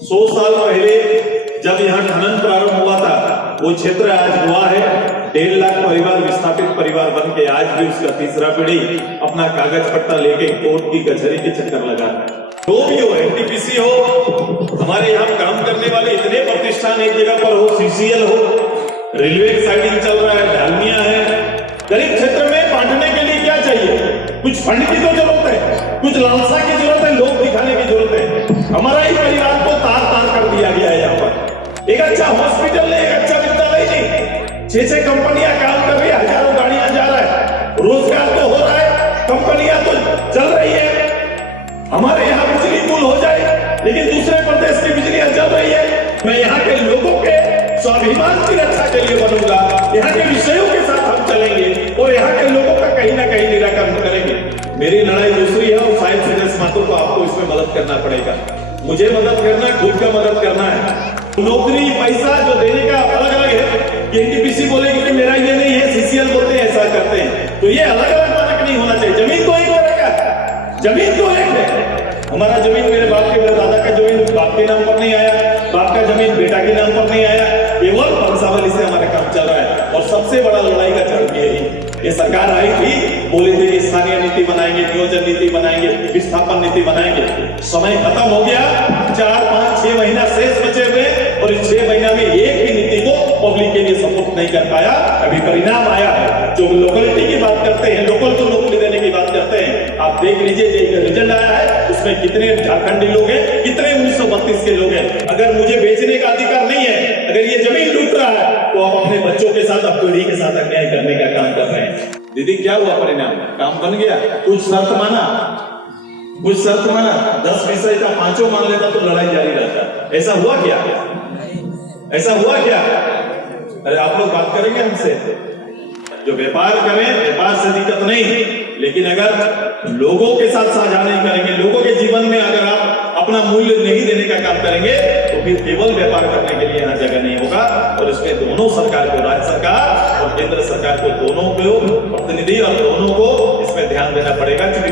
100 साल पहले जब यहाँ खनन प्रारंभ हुआ था, वो क्षेत्र आज हुआ है 1.5 लाख परिवार विस्थापित परिवार बन के आज भी उसका तीसरा पीढ़ी अपना कागज पट्टा लेके कोर्ट की कचहरी के चक्कर लगा है। जो भी हो, एनटीपीसी हो, हमारे यहाँ काम करने वाले इतने प्रतिष्ठान एक जगह पर हो, सीसीएल हो, रेलवे साइडिंग चल रहा है, डालमिया है। गरीब क्षेत्र में बांटने के लिए क्या चाहिए? कुछ फंड की तो जरूरत है, कुछ लालसा की जरूरत है, लोग दिखाने की जरूरत है। हमारा ही परिवार को तार तार कर दिया गया है। यहाँ पर एक अच्छा हॉस्पिटल नहीं, एक अच्छा विद्यालय नहीं, 6 कंपनियां काम कर रही है, हजारों गाड़ियां जा रहा है, रोजगार तो हो रहा है, कंपनियां तो चल रही है। हमारे यहाँ बिजली गुल हो जाए, लेकिन दूसरे प्रदेश की बिजलियां चल रही है। मैं यहाँ के लोगों के स्वाभिमान की रक्षा के लिए बनूंगा, यहाँ के विषयों के साथ हम चलेंगे और यहाँ के लोगों का कहीं ना कहीं निराकरण करेंगे। मेरी लड़ाई दूसरी है और साइंस सिटीजन मातों को आपको इसमें मदद करना पड़ेगा। मुझे मदद करना है, खुद का मदद करना है। नौकरी पैसा जो देने का अलग अलग है। एनटीपीसी बोलेगी कि मेरा ये नहीं है, सीसीएल बोलते हैं ऐसा करते हैं, तो ये अलग अलग मानक नहीं होना चाहिए। जमीन तो एक रहेगा, जमीन तो एक है। हमारा जमीन मेरे बाप के, मेरे दादा का जमीन बाप के नाम पर नहीं आया, बाप का जमीन बेटा के नाम पर नहीं आया, केवल वंशावली से हमारा काम चल रहा है। और सबसे बड़ा लड़ाई का जड़ ये सरकार आई थी, बोले थे कि स्थानीय नीति बनाएंगे, नियोजन नीति बनाएंगे, विस्थापन नीति बनाएंगे। समय खत्म हो गया, 4, 5, 6 महीना शेष बचे हुए और इस 6 महीना में एक भी नीति को पब्लिक के लिए सपोर्ट नहीं कर पाया। अभी परिणाम आया है। जो लोकलिटी की बात करते हैं, लोकल को नौकरी देने की बात करते हैं, आप देख लीजिए जो रिजल्ट आया है उसमें कितने झारखंडी लोग हैं, कितने 1932 के लोग हैं। अगर मुझे बेचने का अधिकार नहीं है, अगर ये जमीन लूट रहा है, तो आप अपने बच्चों के साथ, अब पीढ़ी के साथ अन्याय करने का काम कर रहे हैं। दीदी क्या हुआ परिणाम? काम बन गया? कुछ शर्त माना, कुछ शर्त माना, 10-20 का 5 मान लेता तो लड़ाई जारी रहता। ऐसा हुआ क्या? ऐसा हुआ क्या? अरे आप लोग बात करेंगे हमसे? जो व्यापार करें, व्यापार से दिक्कत नहीं, लेकिन अगर लोगों के साथ साझा नहीं करेंगे, लोगों के जीवन में अगर आप अपना मूल्य नहीं देने का काम करेंगे, तो फिर केवल व्यापार करने के लिए यहाँ जगह नहीं होगा। और इसमें दोनों सरकार को, राज्य सरकार और केंद्र सरकार को, दोनों को प्रतिनिधि और दोनों को इसमें ध्यान देना पड़ेगा, क्योंकि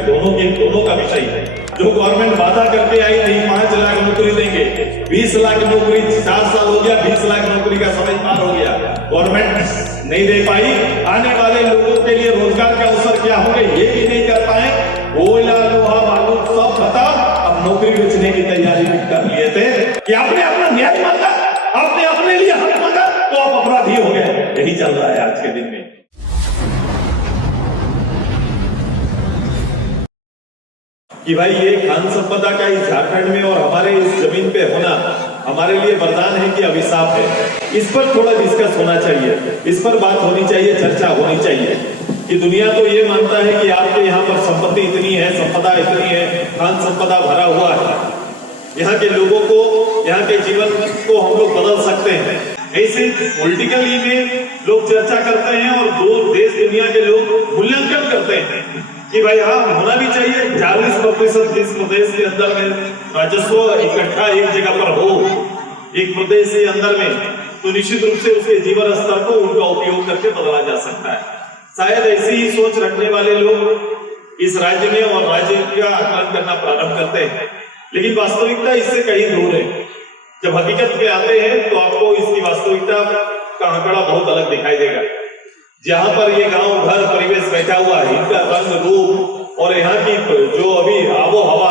दोनों का विषय है। जो गवर्नमेंट वादा करके आई थी 5 लाख नौकरी देंगे, 20 लाख नौकरी 4 साल हो गया, 20 लाख नौकरी का समय पार हो गया, गवर्नमेंट नहीं दे पाई। आने वाले लोगों के लिए रोजगार के अवसर क्या होंगे ये भी नहीं कर पाए। कोयला, लोहा, बालू सब खत्म। अब नौकरी बेचने की तैयारी भी कर लिए थे कि आपने अपना न्याय मांगा, आपने अपने लिए हक मांगा, तो आप अपराधी हो गए। यही चल रहा है आज के दिन में। कि भाई ये खान संपदा का इस झारखंड में और हमारे इस जमीन पे होना हमारे लिए वरदान है कि अभिशाप है। इस पर थोड़ा डिस्कस होना चाहिए, इस पर बात होनी चाहिए, चर्चा होनी चाहिए। कि दुनिया तो ये मानता है कि आपके यहाँ पर संपत्ति इतनी है, संपदा इतनी है, खान संपदा भरा हुआ है, यहाँ के लोगों को, यहाँ के जीवन को हम लोग बदल सकते हैं। ऐसे पॉलिटिकली में लोग चर्चा करते हैं और देश दुनिया के लोग मूल्यांकन करते हैं कि भाई हाँ होना भी चाहिए। 40% जिस प्रदेश के अंदर में राजस्व इकट्ठा एक जगह पर हो, एक प्रदेश के अंदर में, तो निश्चित रूप से उसके जीवन स्तर को, उनका उपयोग करके बदला जा सकता है। शायद ऐसी ही सोच रखने वाले लोग इस राज्य में और राज्य का आकलन करना प्रारंभ करते हैं, लेकिन वास्तविकता इससे कहीं दूर है। जब हकीकत पे आते हैं तो आपको इसकी वास्तविकता का आंकड़ा बहुत अलग दिखाई देगा। जहां पर ये गांव घर परिवेश बैठा हुआ है, इनका रंग रूप और यहाँ की जो अभी आबो हवा,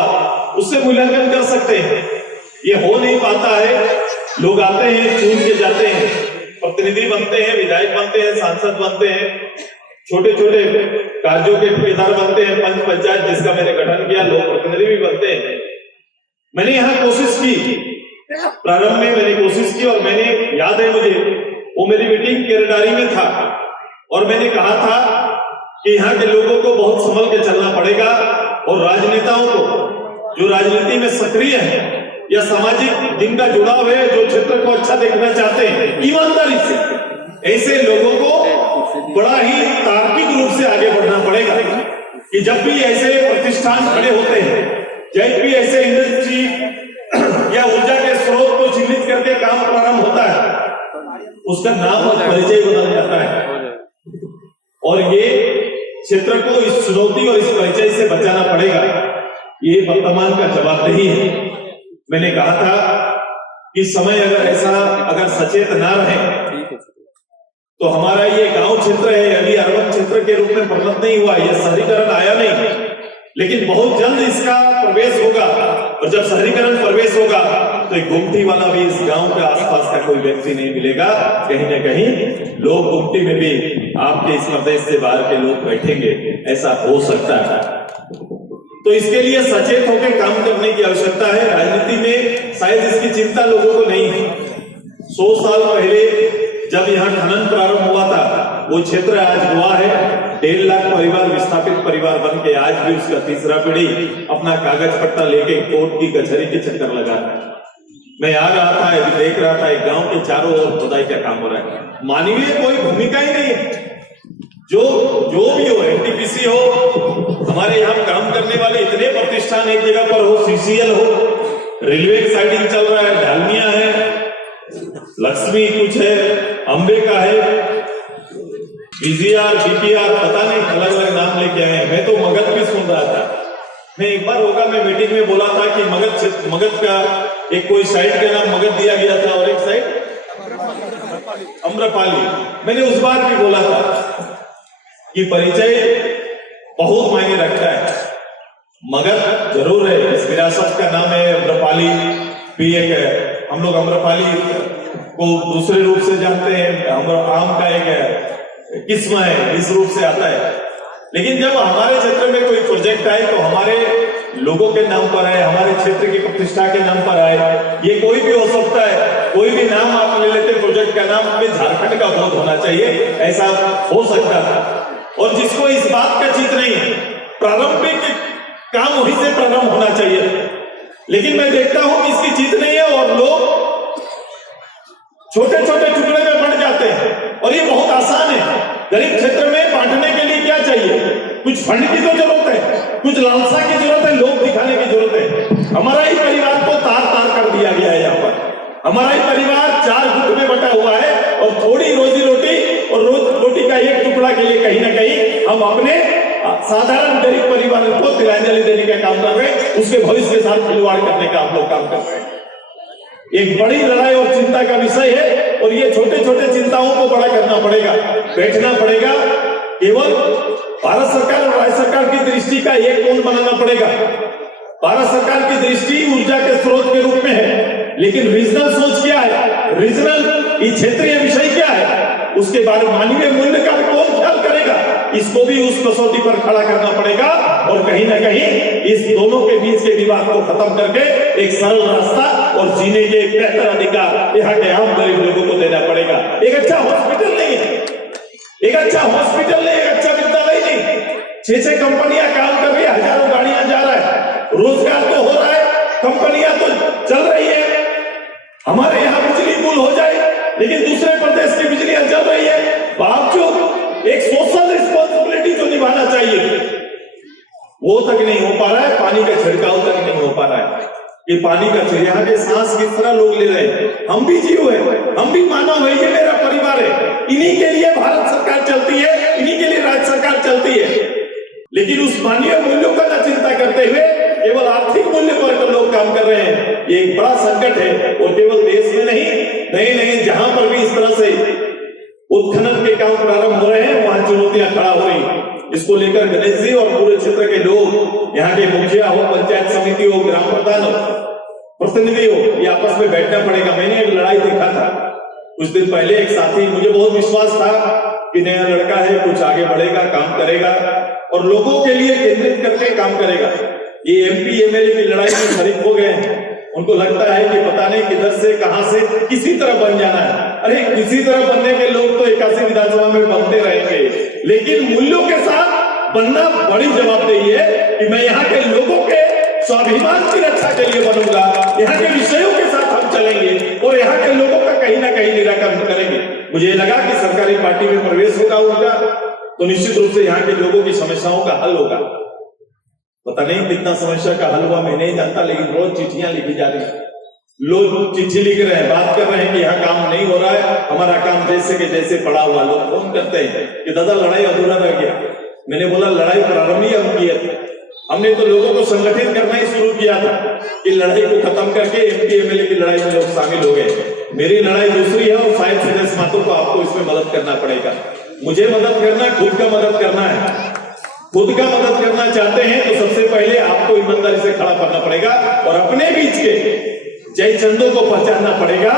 उससे मूल्यांकन कर सकते हैं। ये हो नहीं पाता है। लोग आते हैं, चुन के जाते हैं, प्रतिनिधि बनते हैं, विधायक बनते हैं, सांसद बनते हैं, छोटे छोटे कार्यों के ठेकेदार बनते हैं, पंच पंचायत जिसका मैंने गठन किया, लोग प्रतिनिधि भी बनते हैं। मैंने यहाँ कोशिश की, प्रारंभ में मैंने कोशिश की और मैंने, याद है मुझे, वो मेरी मीटिंग केरडारी में था और मैंने कहा था कि यहाँ के लोगों को बहुत संभल के चलना पड़ेगा और राजनेताओं को, जो राजनीति में सक्रिय है या सामाजिक जिनका जुड़ाव है, जो क्षेत्र को अच्छा देखना चाहते हैं ईमानदारी से, ऐसे लोगों को बड़ा ही तार्किक रूप से आगे बढ़ना पड़ेगा। कि जब भी ऐसे प्रतिष्ठान खड़े होते हैं, जब भी ऐसे इंडस्ट्री या ऊर्जा के स्रोत को चिन्हित करके काम प्रारंभ होता है, उसका नाम और परिचय बदल जाता है। और ये क्षेत्र को इस चुनौती और इस परिचय से बचाना पड़ेगा। ये वर्तमान का जवाबदेही है। मैंने कहा था कि समय अगर सचेत ना रहे तो हमारा ये गांव क्षेत्र है, अभी अर्बन क्षेत्र के रूप में परिणत नहीं हुआ, यह शहरीकरण आया नहीं, लेकिन बहुत जल्द इसका प्रवेश होगा। और जब शहरीकरण प्रवेश होगा तो एक गुमटी वाला भी इस गांव के आसपास का कोई व्यक्ति नहीं मिलेगा। कहीं न कहीं लोग गुमटी में भी आपके इस प्रदेश से बाहर के लोग बैठेंगे, ऐसा हो सकता है। तो इसके लिए सचेत होकर काम करने की आवश्यकता है। राजनीति में शायद इसकी चिंता लोगों को नहीं है। 100 साल पहले जब यहाँ खनन प्रारंभ हुआ था, वो क्षेत्र आज गवाह है। 1.5 लाख परिवार विस्थापित परिवार बन के आज भी उसका तीसरा पीढ़ी अपना कागज पट्टा लेके कोर्ट की कचहरी के चक्कर लगा रहा है। मैं आ रहा था, अभी देख रहा था, एक गांव के चारों ओर खुदाई का काम हो रहा है। मानवीय कोई भूमिका ही नहीं है। जो भी हो, एनटीपीसी हो, हमारे यहाँ काम करने वाले इतने प्रतिष्ठान एक जगह पर हो, सीसीएल हो, रेलवे साइडिंग चल रहा है, डालमिया है, लक्ष्मी कुछ है, अंबे का है, पीजीआर, बीपीआर, पता नहीं अलग अलग नाम लेके आए। मैं तो मगध भी सुन रहा था। मैं एक बार होगा, मैं मीटिंग में बोला था कि मगध का एक कोई साइड का नाम मगध दिया गया था और एक साइड अम्रपाली। मैंने उस बार भी बोला था कि परिचय बहुत मायने रखता है। मगध जरूर है, इस विरासत का नाम है। अम्रपाली भी एक, हम लोग अम्रपाली को दूसरे रूप से जानते हैं, आम का एक किस्म है, इस रूप से आता है। लेकिन जब हमारे क्षेत्र में कोई प्रोजेक्ट आए तो हमारे लोगों के नाम पर आए, हमारे क्षेत्र की प्रतिष्ठा के नाम पर आए। ये कोई भी हो सकता है, कोई भी नाम आप ले लेते, प्रोजेक्ट का नाम में झारखंड का बोध होना चाहिए, ऐसा हो सकता था। और जिसको इस बात का चित नहीं है, प्रारंभिक काम वहीं से प्रारंभ होना चाहिए। लेकिन मैं देखता हूं कि इसकी चित नहीं है और लोग छोटे छोटे टुकड़े में बंट जाते हैं। और ये बहुत आसान है। गरीब क्षेत्र में बांटने के लिए क्या चाहिए? कुछ फंड की तो जरूरत है, कुछ लालसा की जरूरत है, लोग दिखाने की जरूरत है। हमारा ही परिवार को तार तार कर दिया गया है। यहाँ पर हमारा ही परिवार 4 गुट में बटा हुआ है और थोड़ी रोजी रोटी और रोटी का एक टुकड़ा के लिए कहीं ना कहीं हम अपने साधारण गरीब परिवार को तिलांजलि देने का काम कर रहे हैं, उसके भविष्य के साथ खिलवाड़ करने का हम लोग काम कर रहे हैं। एक बड़ी लड़ाई और चिंता का विषय है और ये छोटे छोटे चिंताओं को बड़ा करना पड़ेगा, बैठना पड़ेगा। केवल भारत सरकार और राज्य सरकार की दृष्टि का एक कोण बनाना पड़ेगा। भारत सरकार की दृष्टि ऊर्जा के स्रोत के रूप में है, लेकिन रीजनल सोच क्या है, रीजनल ये क्षेत्रीय विषय क्या है, उसके बारे में मानवीय मूल्य का कौन ख्याल करेगा, इसको भी उस कसौटी पर खड़ा करना पड़ेगा। और कहीं ना कहीं इस दोनों के बीच के विवाद को खत्म करके एक सरल रास्ता और जीने के बेहतर अधिकार यहाँ के आम गरीब लोगों को देना पड़ेगा। एक अच्छा हॉस्पिटल नहीं है, एक अच्छा हॉस्पिटल नहीं, एक अच्छा विद्यालय नहीं, 6 कंपनियां काम कर रही है, हजारों गाड़ियां जा रहा है, रोजगार तो हो रहा है, कंपनियां तो चल रही है। हमारे यहाँ बिजली पुल हो जाए, लेकिन दूसरे प्रदेश की बिजलियां चल रही है। बावजूद एक सोशल रिस्पॉन्सिबिलिटी जो निभाना चाहिए वो तक नहीं हो पा रहा है। पानी का छिड़काव तक नहीं हो पा रहा है। ये पानी का यहाँ के सांस किस तरह लोग ले रहे हैं। हम भी जीव है, हम भी मानव है, ये मेरा परिवार है। इन्हीं के लिए भारत सरकार चलती है, इन्हीं के लिए राज्य सरकार चलती है। लेकिन उस मानवीय मूल्यों का न चिंता करते हुए केवल आर्थिक मूल्य पर लोग काम कर रहे हैं। ये एक बड़ा संकट है और केवल देश में नहीं, नए जहां पर भी इस तरह से उत्खनन के काम प्रारंभ हो रहे हैं वहां चुनौतियां खड़ा हो रही। इसको लेकर गणेश जी और पूरे क्षेत्र के लोग, यहाँ के मुखिया हो, पंचायत समिति हो, ग्राम प्रधान हो, प्रतिनिधि हो, ये आपस में बैठना पड़ेगा। मैंने एक लड़ाई देखा था कुछ दिन पहले, एक साथी, मुझे बहुत विश्वास था कि नया लड़का है, कुछ आगे बढ़ेगा, काम करेगा और लोगों के लिए केंद्रित करके काम करेगा। ये एमपी एमएलए की लड़ाई में शरीक हो गए हैं। उनको लगता है कि पता नहीं किधर से कहां से किसी तरह बन जाना है। अरे किसी तरह बनने के लोग तो 81 विधानसभा में बनते रहेंगे, लेकिन मूल्यों के साथ बनना बड़ी जवाबदेही है कि मैं यहाँ के लोगों के स्वाभिमान की रक्षा के लिए बनूंगा, यहाँ के विषयों के साथ हम चलेंगे और यहाँ के लोगों का कहीं ना कहीं निराकरण करेंगे। मुझे लगा कि सरकारी पार्टी में प्रवेश होगा उनका, तो निश्चित रूप से यहाँ के लोगों की समस्याओं का हल होगा। पता नहीं कितना समस्या का हल हुआ, मैं नहीं जानता, लेकिन रोज चिट्ठियां लिखी जा रही है। लोग चिट्ठी लिख रहे हैं, बात कर रहे हैं कि यहाँ काम नहीं हो रहा है, हमारा काम जैसे के जैसे पड़ा हुआ। लोग फोन करते हैं कि दादा लड़ाई अधूरा रह गया। मैंने बोला लड़ाई प्रारंभ ही हम किए थे, हमने तो लोगों को संगठित करना ही शुरू किया था कि लड़ाई को खत्म करके एमपी एमएलए की लड़ाई में लोग शामिल हो गए। मेरी लड़ाई दूसरी है और शायद सिद्धेश महतो को आपको इसमें मदद करना पड़ेगा। मुझे मदद करना है, खुद का मदद करना है। खुद का मदद करना चाहते हैं तो सबसे पहले आपको ईमानदारी से खड़ा करना पड़ेगा और अपने बीच के जय चंदों को पहचानना पड़ेगा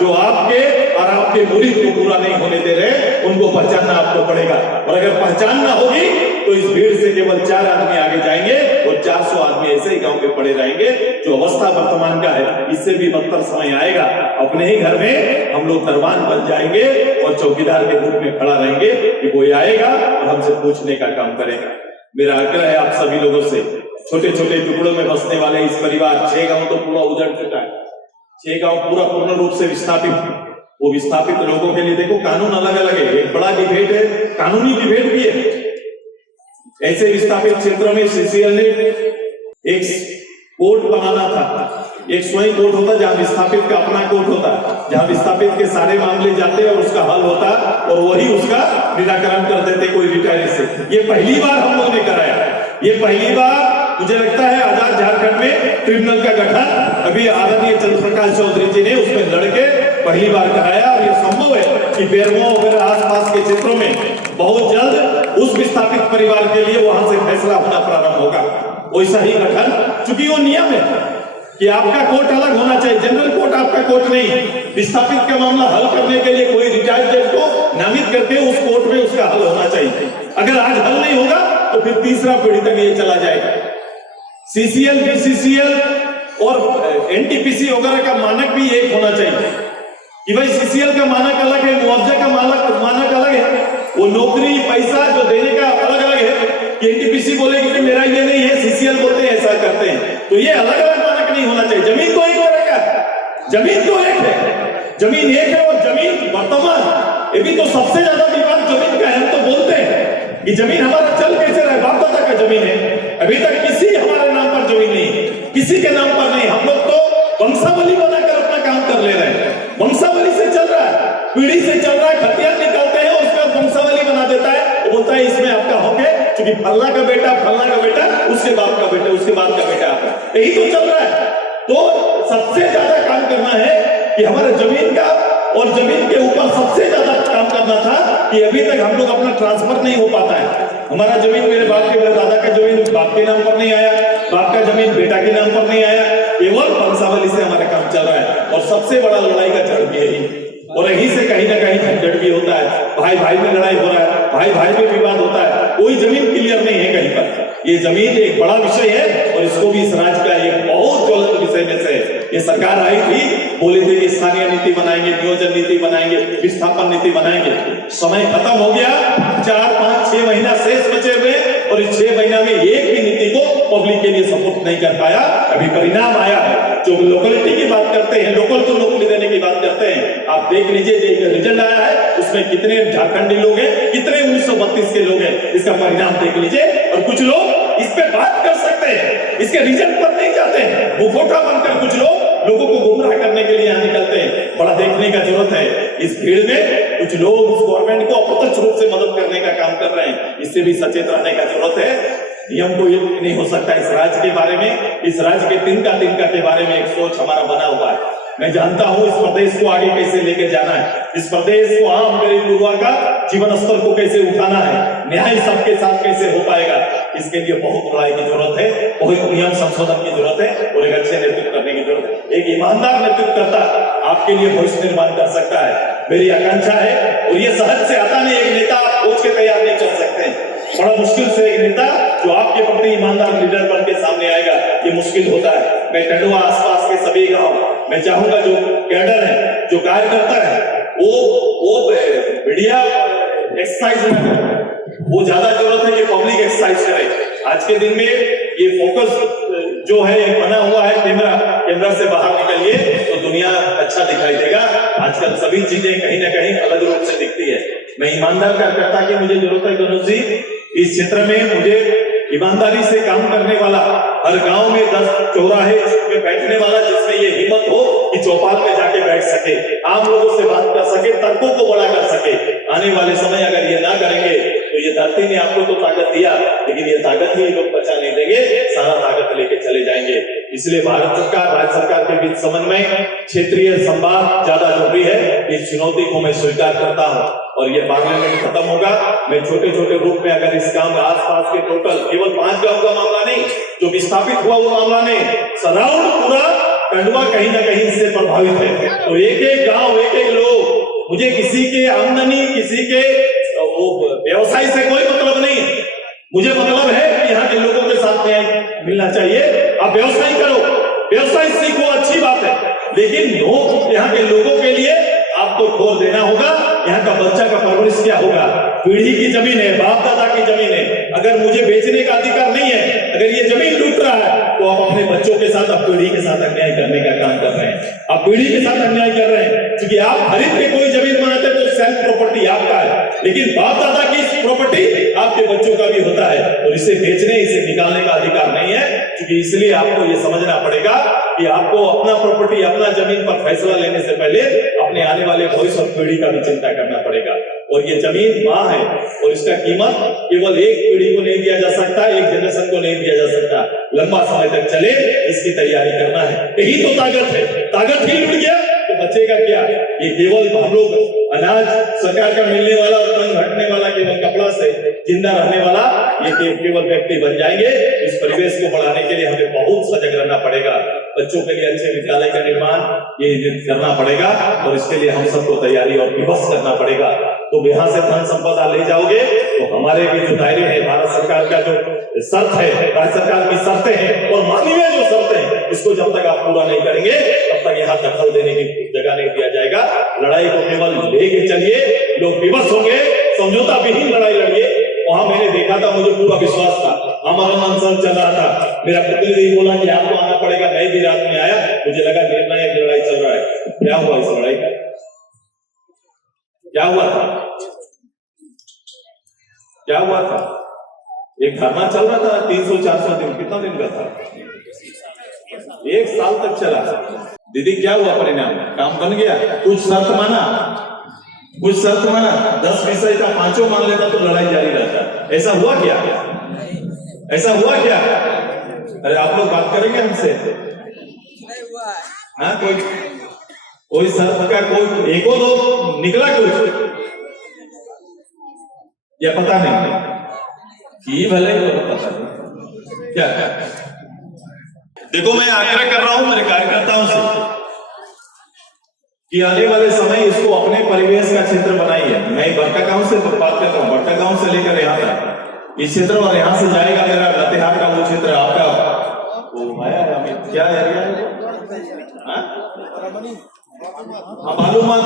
जो आपके और आपके मुरीद को पूरा नहीं होने दे रहे, उनको पहचानना आपको पड़ेगा। और अगर पहचानना होगी तो इस भीड़ से केवल 4 आदमी आगे जाएंगे और 400 आदमी ऐसे ही गांव में पड़े रहेंगे। जो अवस्था वर्तमान का है इससे भी बदतर समय आएगा। अपने ही घर में हम लोग दरबान बन जाएंगे और चौकीदार के रूप में खड़ा रहेंगे कि कोई आएगा और हमसे पूछने का काम करेगा। मेरा आग्रह है आप सभी लोगों से, छोटे छोटे टुकड़ों में बसने वाले इस परिवार 6 गांव तो पूरा उजड़ चुका है। 6 गांव पूरा पूर्ण रूप से विस्थापित। वो विस्थापित लोगों के लिए देखो कानून अलग अलग है, एक बड़ा डिबेट है, कानूनी डिबेट भी है। ऐसे विस्थापित क्षेत्रों में सीसीएल ने एक कोर्ट बनाना था, एक स्वयं कोर्ट होता जहां विस्थापित का अपना कोर्ट होता, जहां विस्थापित के सारे मामले जाते और उसका हल होता और वही उसका निराकरण कर देते कोई रिटायरी से। ये पहली बार हम लोगों ने कराया। ये पहली बार मुझे लगता है आजाद झारखंड में ट्रिब्यूनल का गठन अभी आदरणीय चंद्रप्रकाश चौधरी जी ने उसमें लड़के पहली बार कराया। और ये संभव है कि बेरमो वगैरह आसपास के क्षेत्रों में बहुत जल्द उस विस्थापित परिवार के लिए वहां से फैसला होना प्रारंभ होगा। वैसा ही गठन, चूंकि वो नियम है कि आपका कोर्ट अलग होना चाहिए, जनरल कोर्ट आपका कोर्ट नहीं। विस्थापित का मामला हल करने के लिए कोई रिटायर्ड जज को नामित करके उस कोर्ट में उसका हल होना चाहिए। अगर आज हल नहीं होगा तो फिर तीसरा पीढ़ी तक ये चला जाएगा। सीसीएल, बीसीसीएल और एनटीपीसी वगैरह का मानक भी एक होना चाहिए कि भाई सीसीएल का मानक अलग है, मुआवजा का मानक अलग है, वो नौकरी पैसा जो देने का अलग अलग है। कि एनटीपीसी बोलेगी कि मेरा ये नहीं है, सीसीएल बोलते हैं ऐसा करते हैं, तो ये अलग अलग मानक नहीं होना चाहिए। जमीन तो एक रहेगा, जमीन तो एक है, जमीन एक है। और जमीन वर्तमान ये भी तो सबसे ज्यादा विवाद जमीन का है। हम तो बोलते हैं कि जमीन हमारा चल कैसे रहे, बाप दादा का जमीन है, अभी तक किसी हमारे नाम पर जमीन नहीं, किसी के नाम पर नहीं। हम लोग तो वंशावली बनाकर अपना काम कर ले रहे हैं, वंशावली से चल रहा है, पीढ़ी से चल रहा है। खतियान निकालते हैं उसके बाद वंशावली बना देता है, वो बोलता है इसमें आपका हक है क्योंकि फलना का बेटा, उसके बाप का बेटा, उसके बाप का बेटा आपका, यही तो चल रहा है। तो सबसे ज्यादा काम करना है कि हमारे जमीन का, और जमीन के ऊपर सबसे ज्यादा काम करना था कि अभी तक हम लोग अपना ट्रांसफर नहीं हो पाता है। हमारा जमीन मेरे बाप के, मेरे दादा का जमीन बाप के नाम पर नहीं आया, बाप का जमीन बेटा के नाम पर नहीं आया, केवल वंशावली से हमारा काम चल रहा है। और सबसे बड़ा लड़ाई का जड़ भी यही, और यहीं से कहीं ना कहीं झंझट भी होता है, भाई भाई में लड़ाई हो रहा है, भाई भाई में विवाद होता है, कोई जमीन क्लियर नहीं है कहीं पर। ये जमीन एक बड़ा विषय है और इसको भी इस राज्य का एक बहुत ज्वलंत विषय में से ये सरकार आई थी, बोले थे कि स्थानीय नीति बनाएंगे, नियोजन नीति बनाएंगे, विस्थापन नीति बनाएंगे। समय खत्म हो गया, 4, 5, 6 महीना शेष बचे हुए और इस 6 महीना में एक भी नीति को पब्लिक के लिए सपोर्ट नहीं कर पाया। अभी परिणाम आया है। जो लोकलिटी की बात करते हैं, लोकल टू लोकल देने की बात करते हैं, आप देख लीजिए जो रिजल्ट आया है उसमें कितने झारखंडी लोग हैं, कितने 1932 के लोग हैं, इसका परिणाम देख लीजिए। और कुछ लोग इस पे बात कर सकते हैं, इसके रिजल्ट पर नहीं जाते हैं, मुखौटा बनकर कुछ लोग लोगों को गुमराह करने के लिए यहाँ निकलते हैं। बड़ा देखने का जरूरत है। इस भीड़ में कुछ लोग उस गवर्नमेंट को अप्रत्यक्ष रूप से मदद करने का काम कर रहे हैं, इससे भी सचेत रहने का जरूरत है। नियम को ये नहीं हो सकता इस राज्य के बारे में, इस राज्य के तिनका के बारे में एक सोच हमारा बना हुआ है। मैं जानता हूं इस प्रदेश को आगे कैसे लेके जाना है, इस प्रदेश को आम गरीब गुरुआ का जीवन स्तर को कैसे उठाना है, न्याय सबके साथ कैसे हो पाएगा, इसके लिए बहुत लड़ाई की जरूरत है, बहुत नियम संशोधन की जरूरत है और एक अच्छे नेतृत्व करने की जरूरत है। एक ईमानदार नेतृत्व करता आपके लिए भविष्य निर्माण कर सकता है, मेरी आकांक्षा है। और ये सहज से आता नहीं, एक नेता आप खोज के तैयार नहीं कर सकते। बड़ा मुश्किल से एक नेता जो आपके प्रति ईमानदार लीडर बन के सामने आएगा, ये मुश्किल होता है। मैं टंडवा आसपास के सभी गांव, मैं चाहूंगा जो कैडर है, जो कार्यकर्ता है, वो मीडिया एक्सरसाइज न करे, वो ज्यादा जरूरत है कि पब्लिक एक्सरसाइज करे। आज के दिन में ये फोकस जो है बना हुआ है, कैमरा से बाहर निकलिए तो दुनिया अच्छा दिखाई देगा। आजकल सभी चीजें कहीं ना कहीं अलग रूप से दिखती है। मैं ईमानदार कार्यकर्ता की मुझे जरूरत है गणेश जी, इस क्षेत्र में मुझे ईमानदारी से काम करने वाला, हर गांव में 10 चौराहे में बैठने वाला, जिसमें ये हिम्मत हो कि चौपाल में जाके बैठ सके। सके, आम लोगों से बात कर सके, तर्कों को बड़ा कर सके। आने वाले समय अगर ये ना करेंगे तो ये धरती ने आपको तो ताकत दिया, लेकिन ये ताकत ही लोग बचा नहीं देंगे, सारा ताकत लेके चले जाएंगे। इसलिए भारत सरकार, राज्य सरकार के बीच समन्वय, क्षेत्रीय संवाद ज्यादा जरूरी है। इस चुनौती को मैं स्वीकार करता हूँ और ये पार्लियामेंट खत्म होगा। मैं छोटे छोटे रूप में अगर इस काम आसपास के टोटल केवल 5 गांव का मामला नहीं, जो विस्थापित हुआ वो मामला नहीं, सराउंड पूरा कंडवा कहीं ना कहीं इससे प्रभावित है। तो एक एक गांव, एक एक लोग, मुझे किसी के आमदनी, किसी के व्यवसाय से कोई मतलब नहीं है। मुझे मतलब है कि यहाँ के लोगों के साथ न्याय मिलना चाहिए। आप व्यवसाय करो, व्यवसाय सीखो, अच्छी बात है, लेकिन यहाँ के लोगों के लिए आपको ठोर देना होगा। यहाँ का बच्चा का परवरिश क्या होगा? पीढ़ी की जमीन है, बाप दादा की जमीन है। अगर मुझे बेचने का अधिकार नहीं है, अगर ये जमीन लूट रहा है, तो आप अपने बच्चों के साथ, आप पीढ़ी के साथ अन्याय करने का काम कर रहे हैं। आप पीढ़ी के साथ अन्याय कर रहे हैं, क्योंकि आप खरीद के कोई जमीन बनाते हैं तो सेल्फ प्रॉपर्टी आपका है, लेकिन बाप दादा की प्रॉपर्टी आपके बच्चों का भी होता है और इसे बेचने, इसे निकालने का अधिकार नहीं है। क्योंकि इसलिए आपको ये समझना पड़ेगा कि आपको अपना प्रॉपर्टी, अपना जमीन पर फैसला लेने से पहले अपने आने वाले भविष्य और पीढ़ी का भी चिंता करना पड़ेगा। और ये जमीन मां है और इसका कीमत केवल एक पीढ़ी को नहीं दिया जा सकता, एक जनरेशन को नहीं दिया जा सकता, लंबा समय तक चले, इसकी तैयारी करना है। यही तो ताकत है। ताकत ही लुट गया तो बचेगा क्या? ये केवल हम लोग अनाज सरकार का मिलने वाला और तंग हटने वाला केवल कपड़ा से जिंदा रहने वाला ये केवल व्यक्ति बन जाएंगे। इस परिवेश को बढ़ाने के लिए हमें बहुत सजग रहना पड़ेगा। बच्चों के लिए अच्छे विद्यालय का निर्माण ये करना पड़ेगा और इसके लिए हम सबको तैयारी और विवश करना पड़ेगा। तो यहाँ से धन संपदा ले जाओगे तो हमारे भी जो दायरे हैं, भारत सरकार का जो शर्त है, राज्य सरकार की शर्तें हैं और मानवीय जो शर्तें हैं, इसको जब तक आप पूरा नहीं करेंगे तब तक यहाँ दखल देने की जगह नहीं दिया जाएगा। लड़ाई को केवल लेके चलिए, लोग विवश होंगे, समझौता विहीन लड़ाई लड़िए। वहां मैंने देखा था, मुझे पूरा विश्वास था, हमारा मंथन चल रहा था, मेरा प्रतिनिधि बोला कि आपको आना पड़ेगा, मैं भी रात में आया, मुझे लगा निर्णायक लड़ाई चल रहा है। क्या हुआ इस लड़ाई का? क्या हुआ था? क्या हुआ था? एक धरना चल रहा था 300-400 दिन, कितना दिन का था? 1 साल तक चला। दीदी क्या हुआ परिणाम? काम बन गया? कुछ शर्त माना, कुछ शर्त माना, 10 विषय का 5 मान लेता तो लड़ाई जारी रहता। ऐसा हुआ क्या? ऐसा हुआ क्या? अरे आप लोग बात करेंगे हमसे? हाँ, कोई शर्त का कोई एको दो निकला कुछ या पता नहीं कि भले पता नहीं क्या? देखो, मैं आग्रह कर रहा हूं मेरे कार्यकर्ताओं से कि आने वाले समय इसको अपने परिवेश का क्षेत्र बनाइए। मैं बड़का गांव से बात करता हूँ, बड़का गांव से लेकर यहाँ तक इस क्षेत्र, और यहाँ से जाएगा मेरा लतेहार का वो क्षेत्र, आपका वो आया है, क्या एरिया है? मालूमात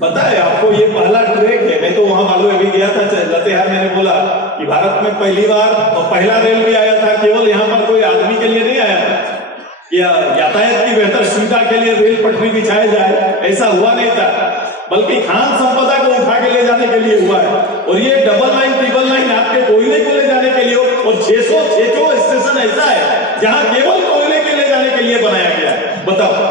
पता है आपको? ये पहला ट्रैक है। मैं तो वहां मालूम अभी गया था लतेहार, मैंने बोला कि भारत में पहली बार और पहला रेल भी आया था, केवल यहाँ पर कोई आदमी के लिए नहीं आया था या यातायात की बेहतर सुविधा के लिए रेल पटरी बिछाया जाए, ऐसा हुआ नहीं था, बल्कि खान संपदा को उठा के ले जाने के लिए हुआ है। और ये डबल लाइन, ट्रिपल लाइन आपके कोयले को ले जाने के लिए, और 600 स्टेशन ऐसा है जहां केवल कोयले के ले जाने के लिए बनाया गया है। बताओ,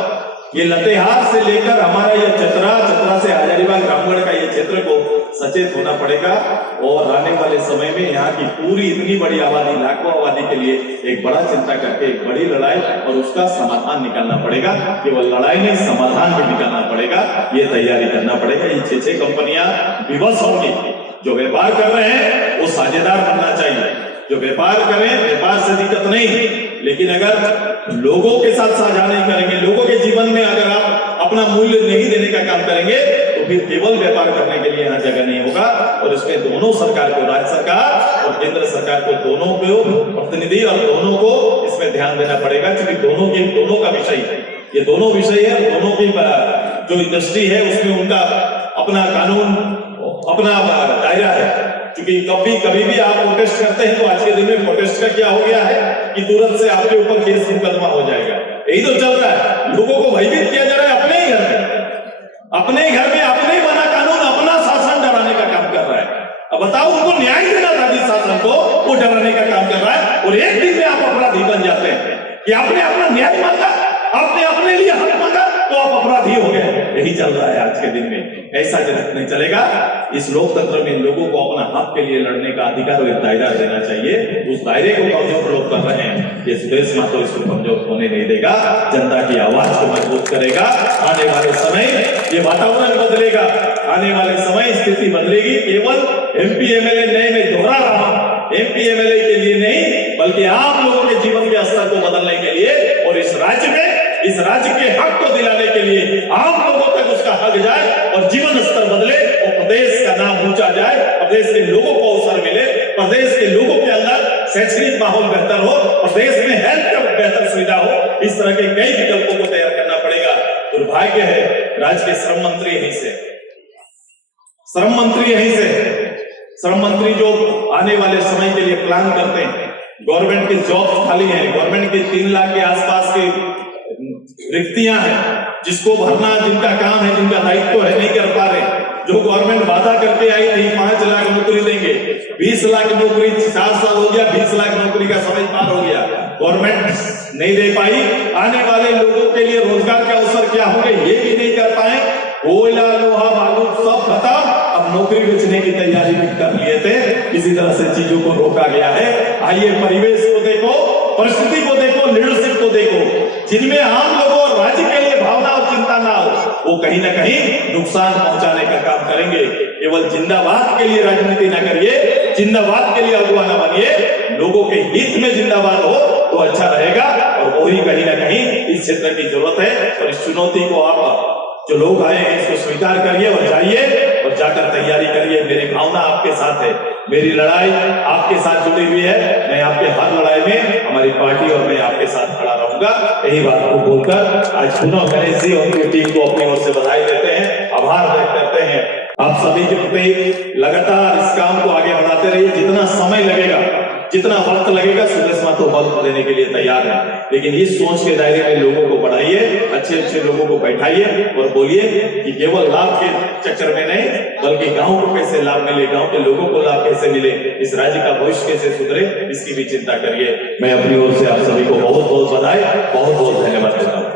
ये लतेहार से लेकर हमारा ये चतरा से हजारीबाग, रामगढ़ का ये क्षेत्र को सचेत होना पड़ेगा। और आने वाले समय में यहाँ की पूरी इतनी बड़ी आबादी, लाखों आबादी के लिए एक बड़ा चिंता करके एक बड़ी लड़ाई और उसका समाधान निकालना पड़ेगा। केवल लड़ाई नहीं, समाधान भी निकालना पड़ेगा, ये तैयारी करना पड़ेगा। ये 6 कंपनियां विवश होंगी। जो व्यापार कर रहे हैं वो साझेदार बनना चाहिए। जो व्यापार करें, व्यापार से दिक्कत नहीं, लेकिन अगर लोगों के साथ साझा नहीं करेंगे, लोगों के जीवन में अगर आप अपना मूल्य नहीं देने का काम करेंगे तो फिर केवल व्यापार करने के लिए यहाँ जगह नहीं होगा। और इसमें दोनों सरकार को, राज्य सरकार और केंद्र सरकार को, दोनों को प्रतिनिधि और दोनों को इसमें ध्यान देना पड़ेगा, क्योंकि दोनों का विषय है, ये दोनों विषय है। दोनों की जो इंडस्ट्री है उसमें उनका अपना कानून, अपना दायरा है। क्योंकि कभी भी आप प्रोटेस्ट करते हैं तो आज के दिन में प्रोटेस्ट का क्या हो गया है कि तुरंत से आपके ऊपर केस मुकदमा हो जाएगा। यही तो चल रहा है, लोगों को भयभीत किया जा रहा है अपने ही घर में, अपने घर में अपने बना कानून, अपना शासन डराने का काम कर रहा है। अब बताओ, उनको न्याय देना था जिस शासन को, वो डराने का काम कर रहा है। और एक दिन में आप अपराधी बन जाते हैं कि आपने अपना न्याय मांगा, आपने अपने लिए हक मांगा तो आप अपराधी हो गए। यही चल रहा है आज के दिन में। ऐसा जब नहीं चलेगा, इस लोकतंत्र में लोगों को अपना हक के लिए लड़ने का अधिकार और दायरा देना चाहिए। उस दायरे को कमजोर लोग कर रहे हैं, ये सुदेश महतो इसको कमजोर होने नहीं देगा, जनता की आवाज को मजबूत करेगा। आने वाले समय ये वातावरण बदलेगा, आने वाले समय स्थिति बदलेगी। केवल MP MLA नए में दोहरा रहा, MP MLA के लिए नहीं, बल्कि आप लोगों के जीवन के स्तर को बदलने के लिए और इस राज्य के हक को दिलाने के लिए आम लोगों तक उसका हक जाए और जीवन स्तर बदले और प्रदेश का नाम ऊंचा जाए, प्रदेश के लोगों को अवसर मिले, प्रदेश के लोगों के अंदर शैक्षणिक माहौल बेहतर हो, प्रदेश में हेल्थ का बेहतर सुविधा हो। इस तरह के कई विकल्पों को तैयार करना पड़ेगा। दुर्भाग्य है, राज्य के श्रम मंत्री यहीं से, श्रम मंत्री जो आने वाले समय के लिए प्लान करते हैं, गवर्नमेंट के जॉब खाली हैं, गवर्नमेंट के 3 लाख के आसपास के रिक्तियां हैं, जिसको भरना जिनका काम है, जिनका दायित्व है, नहीं कर पा रहे। जो गवर्नमेंट वादा करके आई थी 5 लाख नौकरी देंगे, 20 लाख नौकरी 4 साल हो गया, 20 लाख नौकरी का समय पार हो गया, गवर्नमेंट नहीं दे पाई। आने वाले लोगों के लिए रोजगार के अवसर क्या होंगे ये भी नहीं कर पाए। कोयला, लोहा, बालू सब खत्म, अब नौकरी बेचने की तैयारी भी कर लिए थे। इसी तरह से चीजों को रोका गया है। आइए परिवेश को देखो, परिस्थिति को देखो, लीडरशिप को देखो, जिनमें आम लोगों और राज्य के लिए भावना और चिंता ना हो, वो कहीं ना कहीं नुकसान पहुंचाने का काम करेंगे। केवल जिंदाबाद के लिए राजनीति ना करिए, जिंदाबाद के लिए अगुवा ना बनिए, लोगों के हित में जिंदाबाद हो तो अच्छा रहेगा। और वही कहीं ना कहीं इस क्षेत्र की जरूरत है। और इस चुनौती को आप जो लोग आए हैं इसको स्वीकार करिए और जाइए और जाकर तैयारी करिए। मेरी भावना आपके साथ है, मेरी लड़ाई आपके साथ जुड़ी हुई है। मैं आपके हर लड़ाई में हमारी पार्टी और मैं आपके साथ खड़ा रहूंगा। यही बात को बोलकर आज पुनः गणेश जी और उनकी टीम को अपनी ओर से बधाई देते हैं, आभार व्यक्त करते हैं। आप सभी के प्रति लगातार इस काम को आगे बढ़ाते रहिए। जितना समय लगेगा, जितना वक्त लगेगा, सुदेश महतो वक्त देने के लिए तैयार है। लेकिन इस सोच के दायरे में लोगों को बढ़ाइए, अच्छे लोगों को बैठाइए और बोलिए कि केवल लाभ के चक्कर में नहीं, बल्कि गांव को कैसे लाभ मिले, गांव के लोगों को लाभ कैसे मिले, इस राज्य का भविष्य कैसे सुधरे, इसकी भी चिंता करिए। मैं अपनी ओर से आप सभी को बहुत बहुत बधाई, बहुत बहुत धन्यवाद देता हूँ।